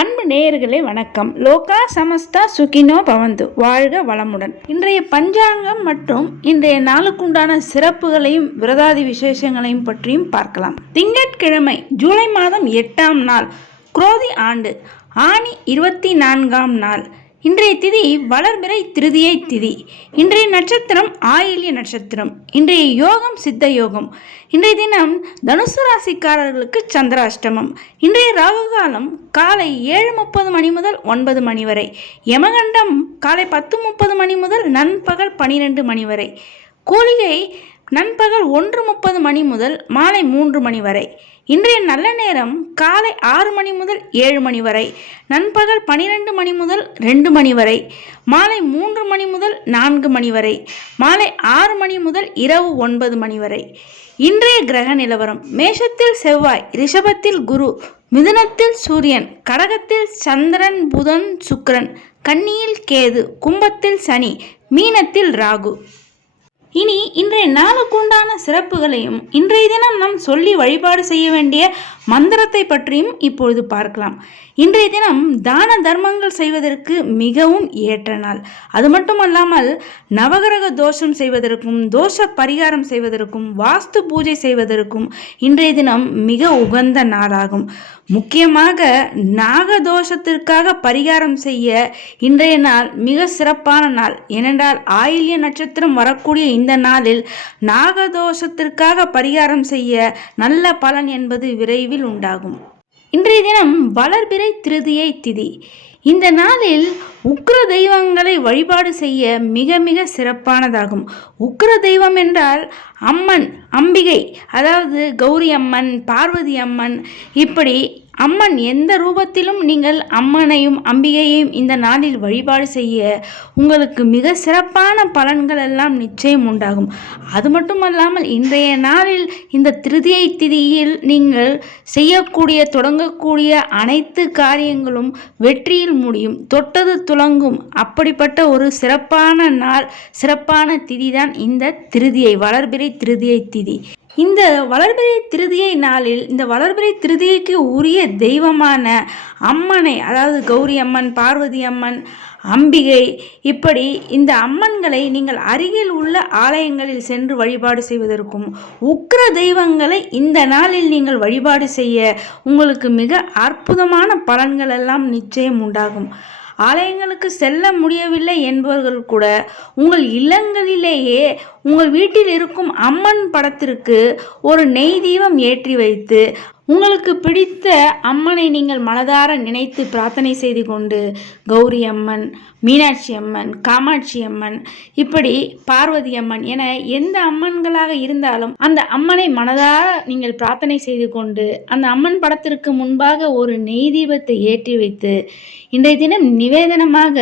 அன்பு நேயர்களே வணக்கம். லோகா சமஸ்தா சுகினோ பவந்து. வாழ்க வளமுடன். இன்றைய பஞ்சாங்கம் மற்றும் இன்றைய நாளுக்குண்டான சிறப்புகளையும் விரதாதி விசேஷங்களையும் பற்றியும் பார்க்கலாம். திங்கட்கிழமை ஜூலை மாதம் எட்டாம் நாள் குரோதி ஆண்டு ஆணி இருபத்தி நான்காம் நாள். இன்றைய திதி வளர்பிறை திருதியை திதி. இன்றைய நட்சத்திரம் ஆயில்ய நட்சத்திரம். இன்றைய யோகம் சித்த யோகம். இன்றைய தினம் தனுசு ராசிக்காரர்களுக்கு சந்திராஷ்டமம். இன்றைய ராகு காலம் காலை ஏழு முப்பது மணி முதல் ஒன்பது மணி வரை. யமகண்டம் காலை பத்து முப்பது மணி முதல் நண்பகல் பனிரெண்டு மணி வரை. கூலிகை நண்பகல் ஒன்று முப்பது மணி முதல் மாலை மூன்று மணி வரை. இன்றைய நல்ல நேரம் காலை ஆறு மணி முதல் ஏழு மணி வரை. நண்பகல் பனிரெண்டு மணி முதல் ரெண்டு மணி வரை. மாலை மூன்று மணி முதல் நான்கு மணி வரை. மாலை ஆறு மணி முதல் இரவு ஒன்பது மணி வரை. இன்றைய கிரக நிலவரம். மேஷத்தில் செவ்வாய் ரிஷபத்தில் குரு மிதுனத்தில் சூரியன் கடகத்தில் சந்திரன் புதன் சுக்கிரன் கன்னியில் கேது கும்பத்தில் சனி மீனத்தில் ராகு. இனி இன்றைய நாளுக்குண்டான சிறப்புகளையும் இன்றைய தினம் நாம் சொல்லி வழிபாடு செய்ய வேண்டிய மந்திரத்தை பற்றியும் இப்பொழுது பார்க்கலாம். இன்றைய தினம் தான தர்மங்கள் செய்வதற்கு மிகவும் ஏற்ற நாள். அது மட்டுமல்லாமல் நவகிரக தோஷம் செய்வதற்கும் தோஷ பரிகாரம் செய்வதற்கும் வாஸ்து பூஜை செய்வதற்கும் இன்றைய தினம் மிக உகந்த நாளாகும். முக்கியமாக நாகதோஷத்திற்காக பரிகாரம் செய்ய இன்றைய நாள் மிக சிறப்பான நாள். ஏனென்றால் ஆயில்ய நட்சத்திரம் வரக்கூடிய இந்த நாளில் நாகதோஷத்திற்காக பரிகாரம் செய்ய நல்ல பலன் என்பது விரைவில் உண்டாகும். இன்றைய தினம் வளர்பிறை திருதியை திதி. இந்த நாளில் உக்ர தெய்வங்களை வழிபாடு செய்ய மிக மிக சிறப்பானதாகும். உக்ர தெய்வம் என்றால் அம்மன் அம்பிகை அதாவது கௌரி அம்மன் பார்வதி அம்மன் இப்படி அம்மன் எந்த ரூபத்திலும் நீங்கள் அம்மனையும் அம்பிகையையும் இந்த நாளில் வழிபாடு செய்ய உங்களுக்கு மிக சிறப்பான பலன்கள் எல்லாம் நிச்சயம் உண்டாகும். அது மட்டுமல்லாமல் இன்றைய நாளில் இந்த திருதியை திதியில் நீங்கள் செய்யக்கூடிய தொடங்கக்கூடிய அனைத்து காரியங்களும் வெற்றியில் முடியும். தொட்டது துலங்கும் அப்படிப்பட்ட ஒரு சிறப்பான நாள் சிறப்பான திதி தான் இந்த திருதியை வளர்பிறை திருதியை திதி. இந்த வளர்பிறை திருதியை நாளில் இந்த வளர்பிறை திருதியைக்கு உரிய தெய்வமான அம்மனை அதாவது கௌரி அம்மன் பார்வதி அம்மன் அம்பிகை இப்படி இந்த அம்மன்களை நீங்கள் அருகில் உள்ள ஆலயங்களில் சென்று வழிபாடு செய்வதற்கும் உக்ர தெய்வங்களை இந்த நாளில் நீங்கள் வழிபாடு செய்ய உங்களுக்கு மிக அற்புதமான பலன்கள் எல்லாம் நிச்சயம் உண்டாகும். ஆலயங்களுக்கு செல்ல முடியவில்லை என்பவர்கள் கூட உங்கள் இல்லங்களிலேயே உங்கள் வீட்டில் இருக்கும் அம்மன் படத்திற்கு ஒரு நெய் தீபம் ஏற்றி வைத்து உங்களுக்கு பிடித்த அம்மனை நீங்கள் மனதார நினைத்து பிரார்த்தனை செய்து கொண்டு கௌரி அம்மன் மீனாட்சி அம்மன் காமாட்சி அம்மன் இப்படி பார்வதி அம்மன் என எந்த அம்மன்களாக இருந்தாலும் அந்த அம்மனை மனதார நீங்கள் பிரார்த்தனை செய்து கொண்டு அந்த அம்மன் படத்திற்கு முன்பாக ஒரு நெய் தீபத்தை ஏற்றி வைத்து இன்றைய தினம் நிவேதனமாக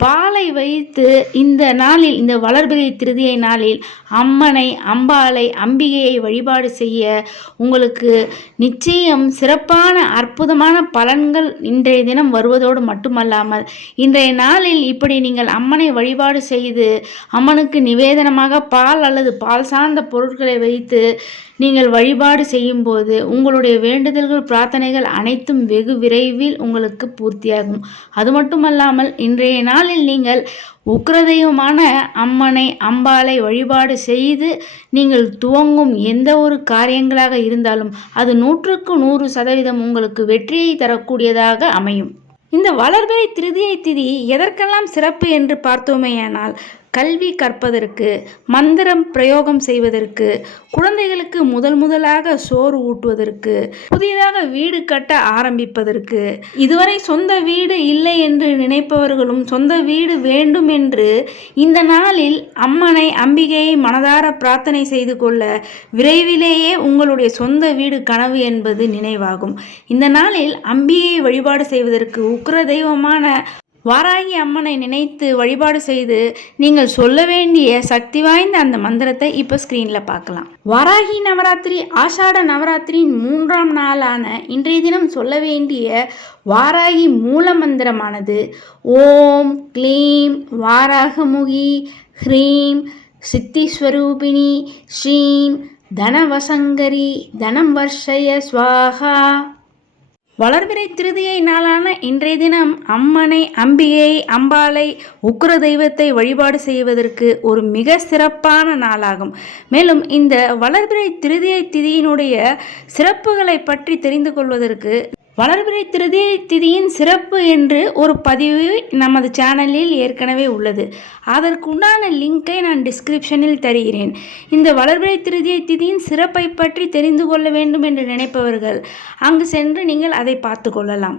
பாலை வைத்து இந்த நாளில் இந்த வளர்பிறை திருதியை நாளில் அம்மனை அம்பாளை அம்பிகையை வழிபாடு செய்ய உங்களுக்கு நிச்சயம் சிறப்பான அற்புதமான பலன்கள் இன்றைய தினம் வருவதோடு மட்டுமல்லாமல் இன்றைய நாளில் இப்படி நீங்கள் அம்மனை வழிபாடு செய்து அம்மனுக்கு நிவேதனமாக பால் அல்லது பால் சார்ந்த பொருட்களை வைத்து நீங்கள் வழிபாடு செய்யும்போது உங்களுடைய வேண்டுதல்கள் பிரார்த்தனைகள் அனைத்தும் வெகு விரைவில் உங்களுக்கு பூர்த்தியாகும். அது மட்டுமல்லாமல் இன்றைய நாள் நாளில் நீங்கள் உக்ரதெய்வமான அம்மனை அம்பாளை வழிபாடு செய்து நீங்கள் துவங்கும் எந்த ஒரு காரியங்களாக இருந்தாலும் அது நூற்றுக்கு நூறு சதவீதம் உங்களுக்கு வெற்றியை தரக்கூடியதாக அமையும். இந்த வளர்பிறை திருதியை திதி எதற்கெல்லாம் சிறப்பு என்று பார்த்தோமேயானால் கல்வி கற்பதற்கு மந்திரம் பிரயோகம் செய்வதற்கு குழந்தைகளுக்கு முதல் முதலாக சோறு ஊட்டுவதற்கு புதியதாக வீடு கட்ட ஆரம்பிப்பதற்கு இதுவரை சொந்த வீடு இல்லை என்று நினைப்பவர்களும் சொந்த வீடு வேண்டும் என்று இந்த நாளில் அம்மனை அம்பிகையை மனதார பிரார்த்தனை செய்து கொள்ள விரைவிலேயே உங்களுடைய சொந்த வீடு கனவு என்பது நினைவாகும். இந்த நாளில் அம்பிகையை வழிபாடு செய்வதற்கு உக்ர தெய்வமான வாராகி அம்மனை நினைத்து வழிபாடு செய்து நீங்கள் சொல்ல வேண்டிய சக்தி வாய்ந்த அந்த மந்திரத்தை இப்போ ஸ்க்ரீனில் பார்க்கலாம். வாராகி நவராத்திரி ஆஷாட நவராத்திரியின் மூன்றாம் நாளான இன்றைய தினம் சொல்ல வேண்டிய வாராகி மூல மந்திரமானது ஓம் க்ளீம் வாராகமுகி ஹ்ரீம் சித்திஸ்வரூபிணி ஸ்ரீம் தனவசங்கரி தனம் வர்ஷய ஸ்வாகா வளர்பிறை திருதியை நாளான இன்றைய தினம் அம்மனை அம்பிகை அம்பாளை உக்கிர தெய்வத்தை வழிபாடு செய்வதற்கு ஒரு மிக சிறப்பான நாளாகும். மேலும் இந்த வளர்பிறை திருதியை திதியினுடைய சிறப்புகளை பற்றி தெரிந்து கொள்வதற்கு வளர்பிறை திருதி திதியின் சிறப்பு என்று ஒரு பதிவு நமது சேனலில் ஏற்கனவே உள்ளது. அதற்குண்டான லிங்கை நான் டிஸ்கிரிப்ஷனில் தருகிறேன். இந்த வளர்பிறை திருதியை திதியின் சிறப்பை பற்றி தெரிந்து கொள்ள வேண்டும் என்று நினைப்பவர்கள் அங்கு சென்று நீங்கள் அதை பார்த்து கொள்ளலாம்.